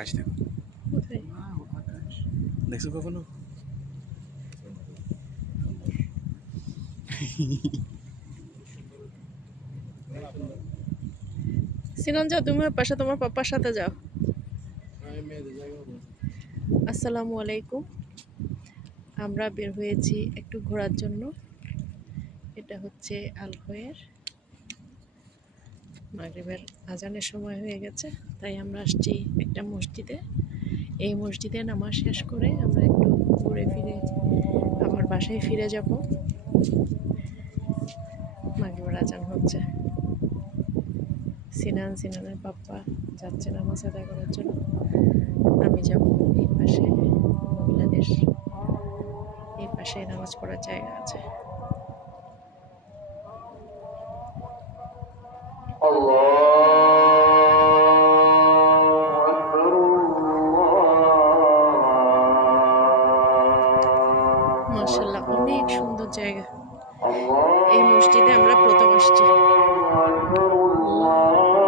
আকাশ দেখো, কোথায়? দেখছো কখনো? সিনন যাও, তুমি ওর পাশে তোমার পাপার সাথে যাও। আসসালামু আলাইকুম। আমরা বের হয়েছি একটু ঘোরার জন্য। এটা হচ্ছে আলখয়ের। মাগরিবের আজানের সময় হয়ে গেছে, তাই আমরা আসছি একটা মসজিদে। এই মসজিদে নামাজ শেষ করে আমরা একটু ঘুরে ফিরে আবার বাসায় ফিরে যাব। মাগরিবের আজান হচ্ছে। সিনানের পাপ্পা যাচ্ছে নামাজ আদায় করার জন্য। আমি যাব এই পাশে, মহিলাদের এই পাশে নামাজ পড়ার জায়গা আছে। মাশাআল্লাহ, অনেক সুন্দর জায়গা। এই মসজিদে আমরা প্রথম আসছি। আল্লাহ